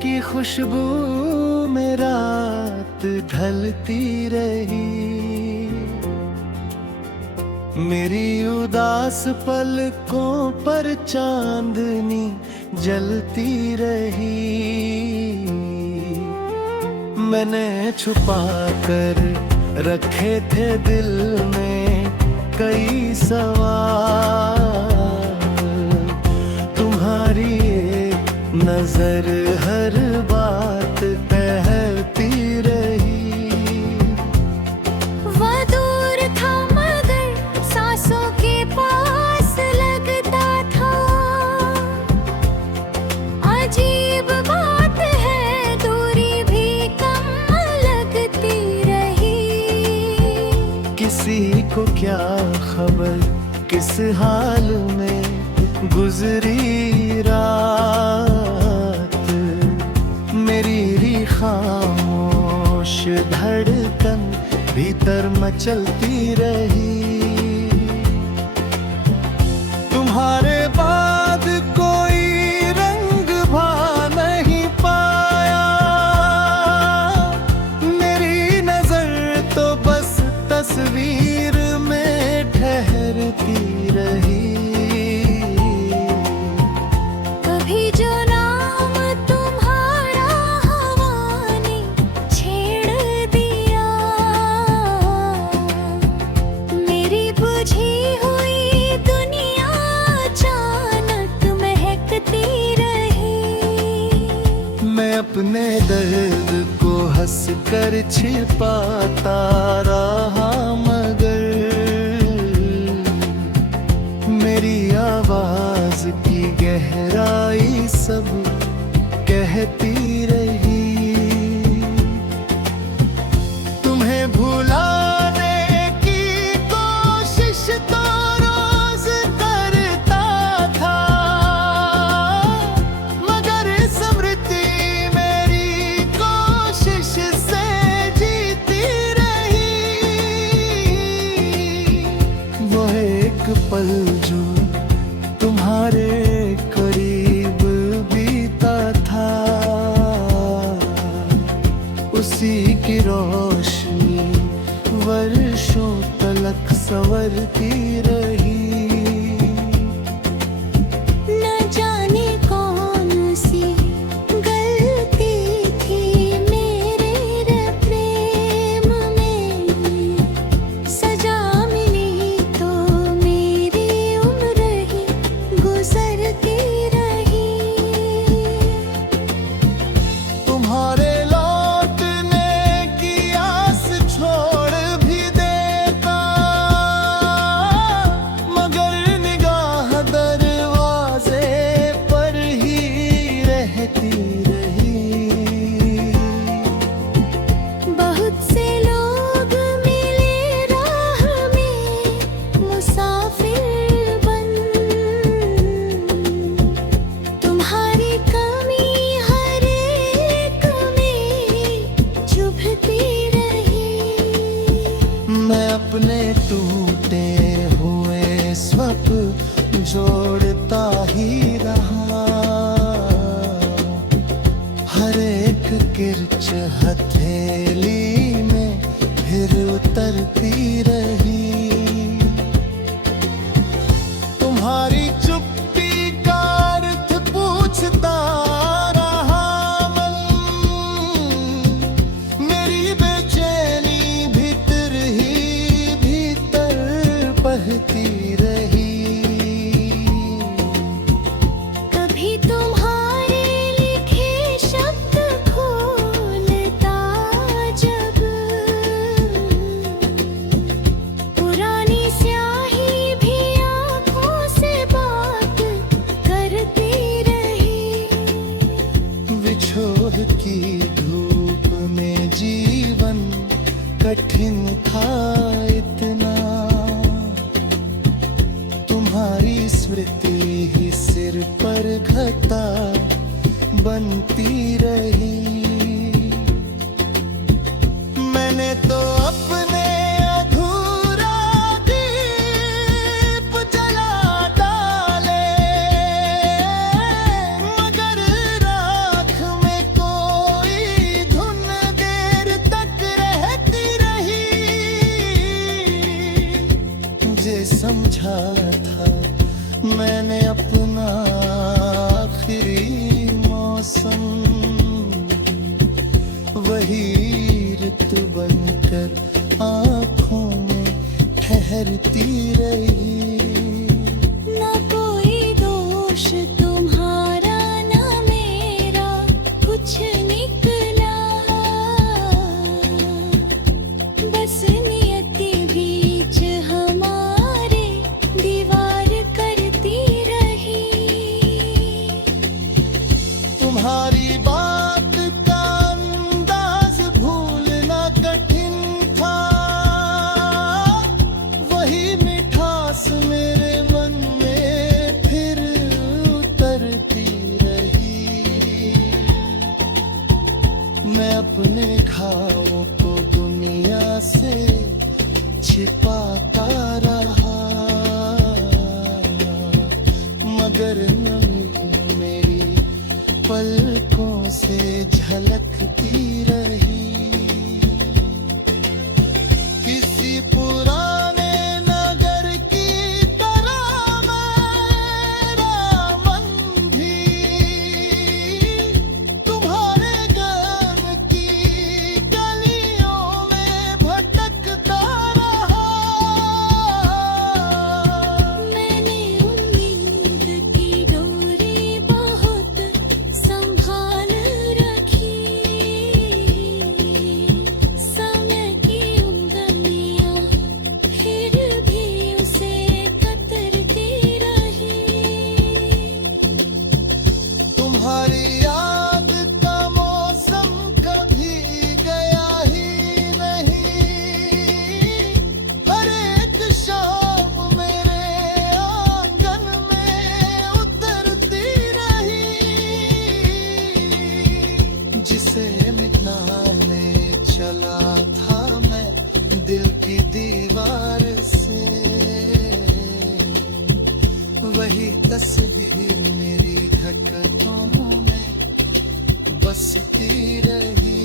की खुशबू में रात ढलती रही, मेरी उदास पलकों पर चांदनी जलती रही। मैंने छुपा कर रखे थे दिल में कई सवाल, तुम्हारी एक नजर हर बात कहती रही। वो दूर था मगर सांसों के पास लगता था, अजीब बात है दूरी भी कम लगती रही। किसी को क्या खबर किस हाल में गुजरी रात, मेरी खामोश धड़कन भीतर मचलती रही। तुम्हारे बाद कोई रंग भा नहीं पाया, मेरी नजर तो बस तस्वीर में ठहरती रही। कभी जो नाम तुम्हारा हवा ने छेड़ दिया, मेरी बुझी हुई दुनिया अचानक महकती रही। मैं अपने दर्द को हंस कर छिपाता रहा, मगर मेरी आवाज की गहराई सब कहती रही। तुम्हें भुलाने की कोशिश तो रोज करता था, मगर स्मृति मेरी कोशिश से जीती रही। वो एक पल जो तुम्हारे करीब बीता था, उसी की रोशनी वर्षों तलक संवरती रही। न जाने कौन सी गलती थी मेरे प्रेम में, सजा मिली तो मेरी उम्र ही गुजरती रही। तुम्हारे लौटने की आस छोड़ भी देता, मगर निगाह दरवाजे पर ही रहती रही। बहुत से लोग मिले राह में मुसाफिर बन, तुम्हारी कमी हर एक में चुभती रही। मैं अपने टूटे हुए स्वप्न जोड़ता ही रहा, हर एक किरच हथेली में फिर उतरती रही। तुम्हारी चुप्पी का अर्थ पूछता रहा मन, मेरी बेचैनी भीतर ही भीतर बहती रही। कभी तुम्हारे लिखे शब्द खोलता जब, पुरानी स्याही भी आंखों से बात करती रही। विछोह की धूप में जीवन कठिन था इतना, तुम्हारी स्मृति ही सिर पर घटा बनती रही। मैंने तो अपने अधूरा दीप जला डाले, मगर राख में वही ऋतु बनकर आँखों में ठहरती रही। ना कोई दोष तुम्हारा ना मेरा कुछ निकला, बस नियति बीच हमारे दीवार करती रही। तुम्हारी बात का अंदाज भूलना कठिन था, वही मिठास मेरे मन में फिर उतरती रही। मैं अपने घावों को दुनिया से छिपाता रहा, मगर नमी मेरी पलकों से झलकती रही। किसी पुराने नगर की तरह मेरा मन भी तुम्हारे घर की गलियों में भटकता रहा। मैंने उम्मीद की डोरी बहुत संभाल रखी, समय की उंगलियां फिर भी उसे कतरती रही। तुम्हारी याद का मौसम कभी गया ही नहीं, हर एक शाम मेरे आंगन में उतरती रही। जिसे मिटाने चला था मैं दिल की दीवार से, वही तस्वीर मेरी धड़कनों में बसती रही।